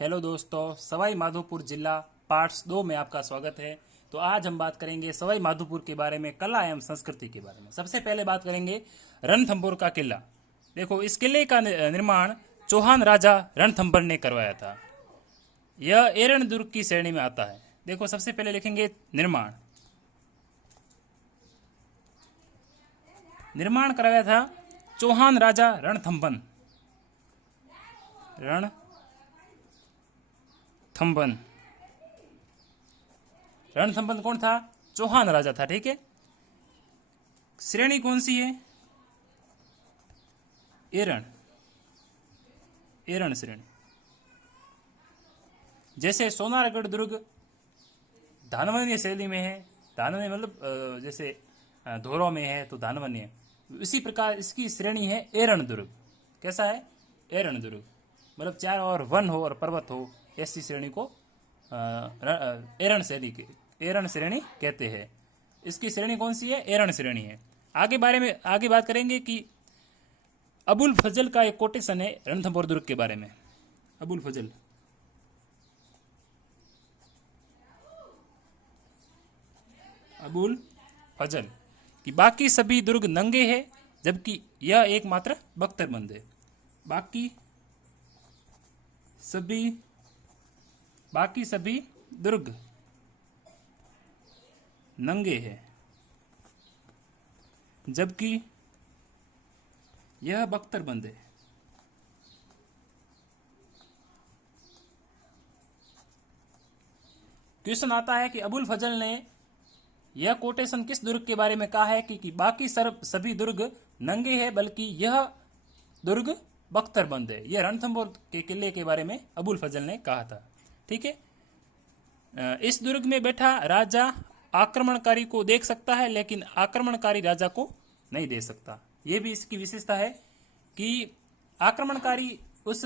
Hello दोस्तों, सवाई माधोपुर जिला parts 2 में आपका स्वागत है। तो आज हम बात करेंगे सवाई माधोपुर के बारे में, कला एवं संस्कृति के बारे में। सबसे पहले बात करेंगे रणथंभौर का किला। देखो, इस किले का निर्माण चौहान राजा रणथंभौर ने करवाया था। यह एरण दुर्ग की श्रेणी में आता है। देखो, सबसे पहले लिखेंगे निर्माण। निर्माण करवाया था चौहान राजा रणथंभौर। रणथंभौर कौन था? चौहान राजा था। ठीक है। श्रेणी कौन सी है? एरण श्रेणी। जैसे सोनारगढ़ दुर्ग धानवनीय शैली में है। धानवनीय मतलब जैसे धोरो में है तो धानवनीय, इसी प्रकार इसकी श्रेणी है एरण दुर्ग। कैसा है? एरण दुर्ग मतलब चार और वन हो और पर्वत हो, ऐसी श्रेणी को एरण श्रेणी कहते हैं। इसकी श्रेणी कौन सी है? एरण श्रेणी है। आगे बात करेंगे कि अबुल फजल का एक कोटेशन है रणथंभौर दुर्ग के बारे में। अबुल फजल कि बाकी सभी दुर्ग नंगे हैं, जबकि यह एकमात्र बख्तरबंद है। बाकी सभी दुर्ग नंगे हैं, जबकि यह बख्तरबंद है। क्वेश्चन आता है कि अबुल फजल ने यह कोटेशन किस दुर्ग के बारे में कहा है कि बाकी सभी दुर्ग नंगे हैं, बल्कि यह दुर्ग बख्तरबंद है। यह रणथंभौर के किले के बारे में अबुल फजल ने कहा था। ठीक है। इस दुर्ग में बैठा राजा आक्रमणकारी को देख सकता है, लेकिन आक्रमणकारी राजा को नहीं देख सकता। यह भी इसकी विशेषता है कि आक्रमणकारी उस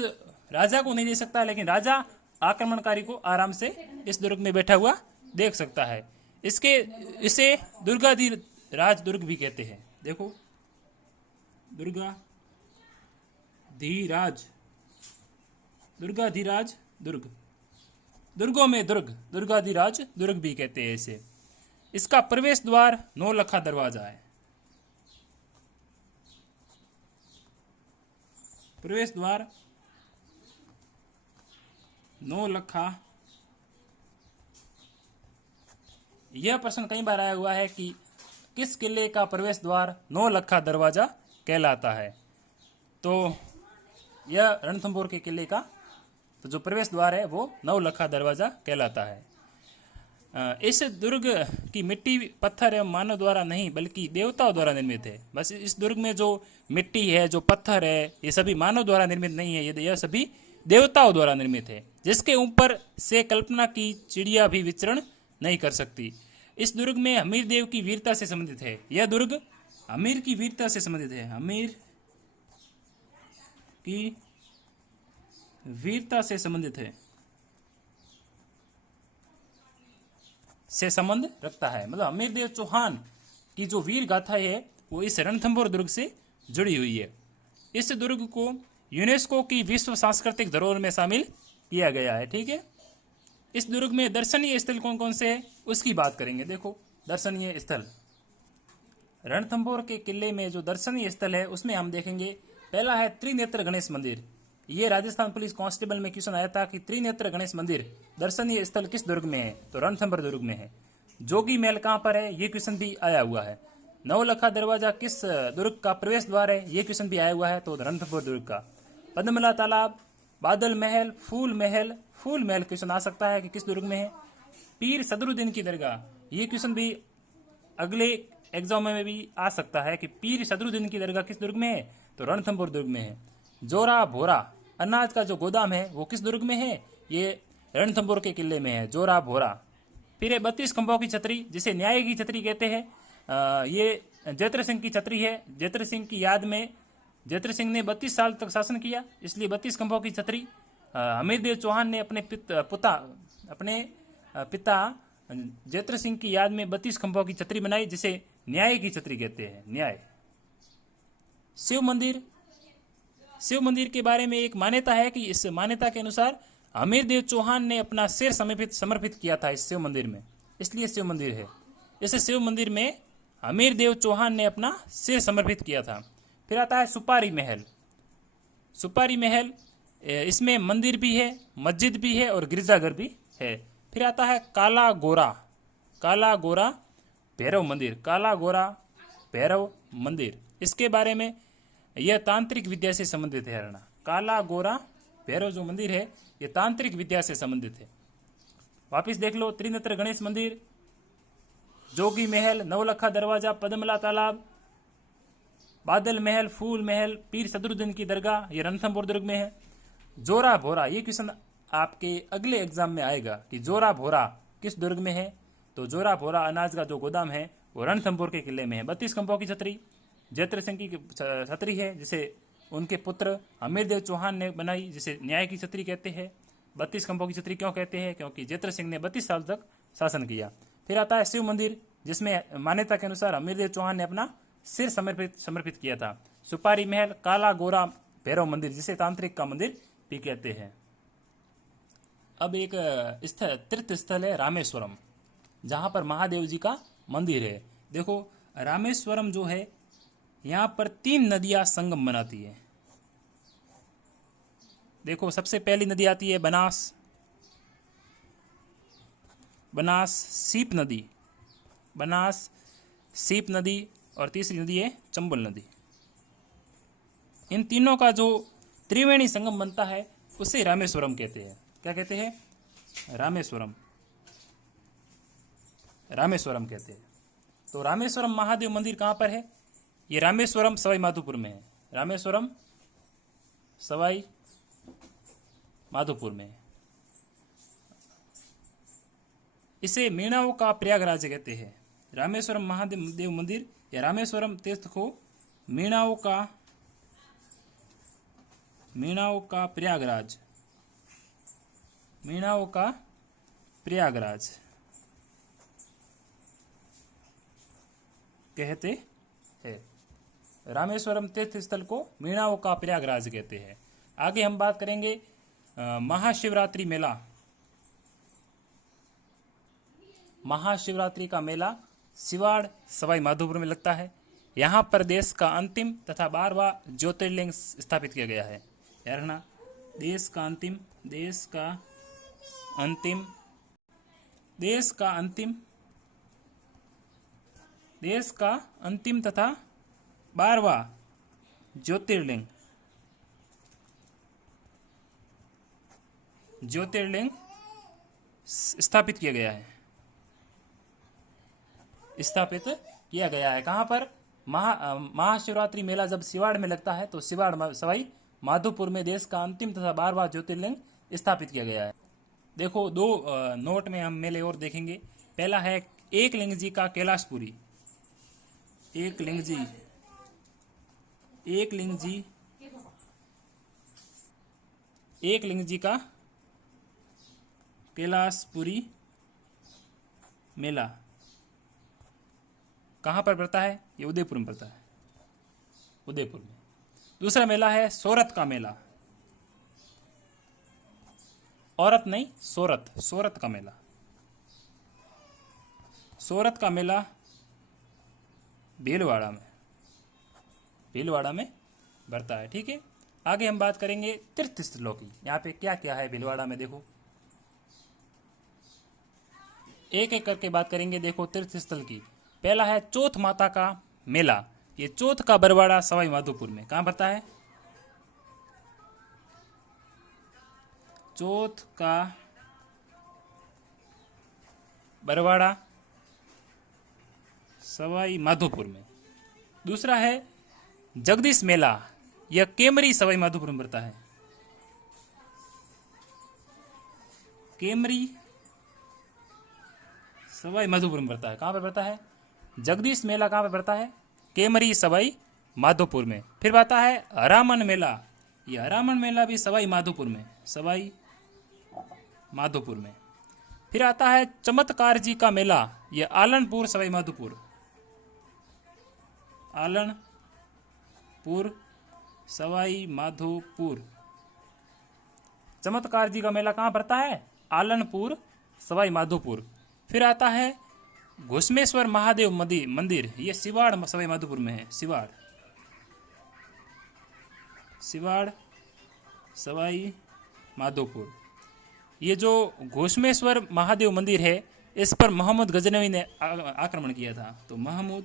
राजा को नहीं देख सकता, लेकिन राजा आक्रमणकारी को आराम से इस दुर्ग में बैठा हुआ देख सकता है। इसे दुर्गाधिराज दुर्ग भी कहते हैं। देखो, दुर्गाधिराज दुर्ग, दुर्गों में दुर्गाधिराज दुर्ग भी कहते हैं इसे। इसका प्रवेश द्वार नौलखा दरवाजा है। प्रवेश द्वार नौलखा। यह प्रश्न कई बार आया हुआ है कि किस किले का प्रवेश द्वार नौलखा दरवाजा कहलाता है। तो यह रणथंभौर के किले का तो जो प्रवेश द्वार है वो नौलखा दरवाजा कहलाता है। इस दुर्ग की मिट्टी, पत्थर एवं मानव द्वारा नहीं बल्कि देवताओं द्वारा निर्मित है। बस इस दुर्ग में जो मिट्टी है, जो पत्थर है, ये सभी मानव द्वारा निर्मित नहीं है, यह सभी देवताओं द्वारा निर्मित है, जिसके ऊपर से कल्पना की चिड़िया भी विचरण नहीं कर सकती। इस दुर्ग में हमीर देव की वीरता से संबंधित है। यह दुर्ग हमीर की वीरता से संबंधित है। हमीर की वीरता से संबंधित है, से संबंध रखता है। मतलब हमीर देव चौहान की जो वीर गाथा है वो इस रणथंभौर दुर्ग से जुड़ी हुई है। इस दुर्ग को यूनेस्को की विश्व सांस्कृतिक धरोहर में शामिल किया गया है। ठीक है। इस दुर्ग में दर्शनीय स्थल कौन कौन से हैं उसकी बात करेंगे। देखो, दर्शनीय स्थल रणथंभौर के किले में जो दर्शनीय स्थल है उसमें हम देखेंगे, पहला है त्रिनेत्र गणेश मंदिर। ये राजस्थान पुलिस कांस्टेबल में क्वेश्चन आया था कि त्रिनेत्र गणेश मंदिर दर्शनीय स्थल किस दुर्ग में है? तो रणथंभौर दुर्ग में है। जोगी महल कहाँ पर है? ये क्वेश्चन भी आया हुआ है। नौलखा दरवाजा किस दुर्ग का प्रवेश द्वार है? ये क्वेश्चन भी आया हुआ है, तो रणथंभौर दुर्ग का। पद्मला तालाब, बादल महल, फूल महल क्वेश्चन आ सकता है कि किस दुर्ग में है? पीर सदरुद्दीन की दरगाह, ये क्वेश्चन भी अगले एग्जाम में भी आ सकता है कि पीर सदरुद्दीन की दरगाह किस दुर्ग में है? तो रणथंभौर दुर्ग में है। जोरा भोरा, अनाज का जो गोदाम है वो किस दुर्ग में है? ये रणथंभौर के किले में है, जोरा भोरा। फिर है 32 खंभों की छतरी, जिसे न्याय की छतरी कहते हैं। ये जैत्र सिंह की छतरी है। जैत्र सिंह की याद में, जैत्र सिंह ने 32 साल तक शासन किया, इसलिए 32 खंभों की छतरी। हमीर देव चौहान ने अपने पिता जैत्र सिंह की याद में 32 खंभों की छतरी बनाई, जिसे न्याय की छतरी कहते हैं। न्याय। शिव मंदिर के बारे में एक मान्यता है कि इस मान्यता के अनुसार हमीरदेव चौहान ने अपना सिर समर्पित किया था इस शिव मंदिर में, इसलिए शिव मंदिर है। इस शिव मंदिर में हमीरदेव चौहान ने अपना सिर समर्पित किया था। फिर आता है सुपारी महल। सुपारी महल, इसमें मंदिर भी है, मस्जिद भी है और गिरजाघर भी है। फिर आता है काला गोरा। काला गोरा भैरव मंदिर। काला गोरा भैरव मंदिर, इसके बारे में यह तांत्रिक विद्या से संबंधित है। हरना काला गोरा भैरव जो मंदिर है यह तांत्रिक विद्या से संबंधित है। वापिस देख लो, त्रिनेत्र गणेश मंदिर, जोगी महल, नवलखा दरवाजा, पद्मला तालाब, बादल महल, फूल महल, पीर सदरुद्दीन की दरगाह, ये रणथंभौर दुर्ग में है। जोरा भोरा, ये क्वेश्चन आपके अगले एग्जाम में आएगा कि जोरा भोरा किस दुर्ग में है। तो जोरा भोरा अनाज का जो गोदाम है वो रणथंभौर के किले में है। 32 खंभों की छतरी जैत्र सिंह की छतरी है, जिसे उनके पुत्र हमीरदेव चौहान ने बनाई, जिसे न्याय की छतरी कहते हैं। 32 खंभों की छतरी क्यों कहते हैं? क्योंकि जैत्र सिंह ने 32 साल तक शासन किया। फिर आता है शिव मंदिर, जिसमें मान्यता के अनुसार हमीरदेव चौहान ने अपना सिर समर्पित किया था। सुपारी महल, काला गोरा भैरव मंदिर, जिसे तांत्रिक का मंदिर भी कहते हैं। अब एक तीर्थ स्थल है रामेश्वरम, जहां पर महादेव जी का मंदिर है। देखो रामेश्वरम जो है, यहां पर 3 नदियां संगम बनाती है। देखो सबसे पहली नदी आती है बनास सीप नदी, बनास सीप नदी, और तीसरी नदी है चंबल नदी। इन तीनों का जो त्रिवेणी संगम बनता है उसे रामेश्वरम कहते हैं। क्या कहते हैं? रामेश्वरम कहते हैं। तो रामेश्वरम महादेव मंदिर कहाँ पर है? ये रामेश्वरम सवाई माधोपुर में है। रामेश्वरम सवाई माधोपुर में है। इसे मीणाओं का प्रयागराज कहते हैं। रामेश्वरम महादेव मंदिर या रामेश्वरम तीर्थ को मीणाओं का प्रयागराज, मीणाओं का प्रयागराज कहते हैं। रामेश्वरम तीर्थ स्थल को मीणाओं का प्रयागराज कहते हैं। आगे हम बात करेंगे महाशिवरात्रि मेला। महाशिवरात्रि का मेला सिवाड़ सवाई माधोपुर में लगता है। यहाँ पर देश का अंतिम तथा 12वां ज्योतिर्लिंग स्थापित किया गया है। यार ना, देश का अंतिम तथा 12वां ज्योतिर्लिंग स्थापित किया गया है। कहाँ पर? महाशिवरात्रि मेला जब सिवाड़ में लगता है तो सिवाड़ सवाई माधोपुर में देश का अंतिम तथा 12वां ज्योतिर्लिंग स्थापित किया गया है। देखो 2 नोट में हम मेले और देखेंगे। पहला है एकलिंग जी का कैलाशपुरी। एकलिंग जी का कैलाशपुरी मेला कहाँ पर पड़ता है? ये उदयपुर में पड़ता है, उदयपुर में। दूसरा मेला है सोरत का मेला। औरत नहीं, सोरत का मेला। सोरत का मेला भीलवाड़ा में बढ़ता है। ठीक है, आगे हम बात करेंगे तीर्थ स्थलों की। यहाँ पे क्या क्या है भीलवाड़ा में, देखो एक एक करके बात करेंगे। देखो तीर्थ स्थल की, पहला है चौथ माता का मेला। ये चौथ का बरवाड़ा सवाई माधोपुर में कहाँ पड़ता है? चौथ का बरवाड़ा सवाई माधोपुर में। दूसरा है जगदीश मेला, यह केमरी सवाई माधोपुर में पड़ता है। केमरी सवाई माधोपुर में पड़ता है। कहाँ पर पड़ता है? जगदीश मेला कहाँ पर पड़ता है? केमरी सवाई माधोपुर में। फिर आता है हरामन मेला। ये हरामन मेला भी सवाई माधोपुर में। फिर आता है चमत्कार जी का मेला। ये आलनपुर सवाई माधोपुर चमत्कार जी का मेला कहाँ पड़ता है? आलनपुर, सवाई माधोपुर। फिर आता है घुसमेश्वर महादेव मंदिर, ये सिवाड़ सवाई माधोपुर में है। सिवाड़ सवाई माधोपुर। ये जो घुसमेश्वर महादेव मंदिर है, इस पर मोहम्मद गजनवी ने आक्रमण किया था। तो महमूद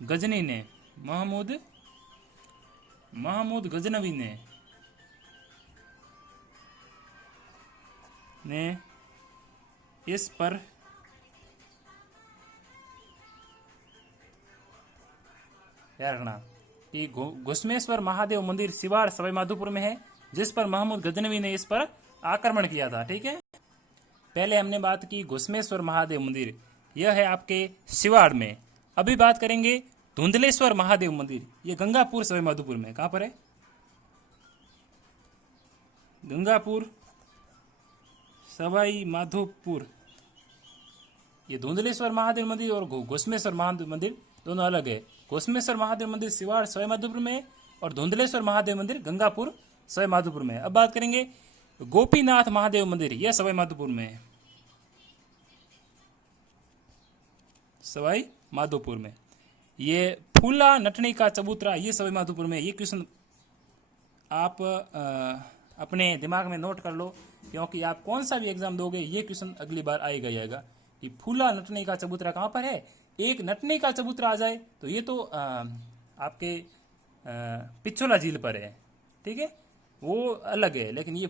गजनवी ने इस पर याद रखना कि घुसमेश्वर महादेव मंदिर सिवाड़ सवाई माधोपुर में है, जिस पर महमूद गजनवी ने इस पर आक्रमण किया था। ठीक है, पहले हमने बात की घुसमेश्वर महादेव मंदिर, यह है आपके सिवाड़ में। अभी बात करेंगे धुंधलेश्वर महादेव मंदिर, ये गंगापुर सवाई माधोपुर में। कहां पर है? गंगापुर सवाई माधोपुर। ये धुंधलेश्वर महादेव मंदिर और घुसमेश्वर महादेव मंदिर दोनों अलग है। घुसमेश्वर महादेव मंदिर सिवाड़ सवाई माधोपुर में और धुंधलेश्वर महादेव मंदिर गंगापुर सवाई माधोपुर में। अब बात करेंगे गोपीनाथ महादेव मंदिर, यह सवाई माधोपुर में है। सवाई माधोपुर में। ये फूला नटनी का चबूतरा, ये सवाई माधोपुर में। ये क्वेश्चन आप अपने दिमाग में नोट कर लो, क्योंकि आप कौन सा भी एग्जाम दोगे ये क्वेश्चन अगली बार आएगा कि फूला नटनी का चबूतरा कहाँ पर है। एक नटनी का चबूतरा आ जाए तो ये तो आपके पिछोला झील पर है। ठीक है, वो अलग है, लेकिन ये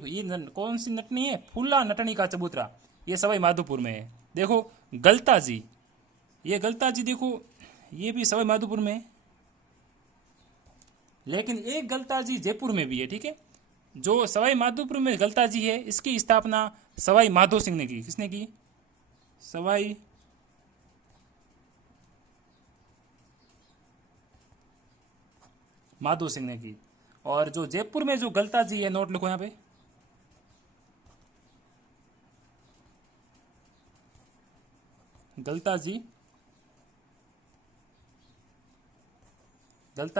कौन सी नटनी है? फूला नटनी का चबूतरा, ये सवाई माधोपुर में है। देखो गलता जी, ये गलता जी देखो, ये भी सवाई माधोपुर में है, लेकिन एक गलता जी जयपुर में भी है। ठीक है, जो सवाई माधोपुर में गलता जी है, इसकी स्थापना सवाई माधो सिंह ने की। किसने की? सवाई माधो सिंह ने की। और जो जयपुर में जो गलता जी है, नोट लिखो यहां पे, गलता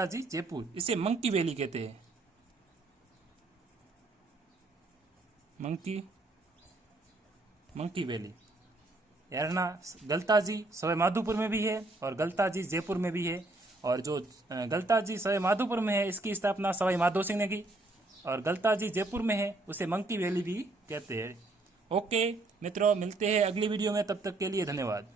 जी जयपुर, इसे मंकी वैली कहते हैं। मंकी वैली यार ना। गलता जी सवाई माधोपुर में भी है और गलता जी जयपुर में भी है। और जो गलता जी सवाई माधोपुर में है, इसकी स्थापना सवाई माधो सिंह ने की। और गलता जी जयपुर में है, उसे मंकी वैली भी कहते हैं। ओके मित्रों, मिलते हैं अगली वीडियो में, तब तक के लिए धन्यवाद।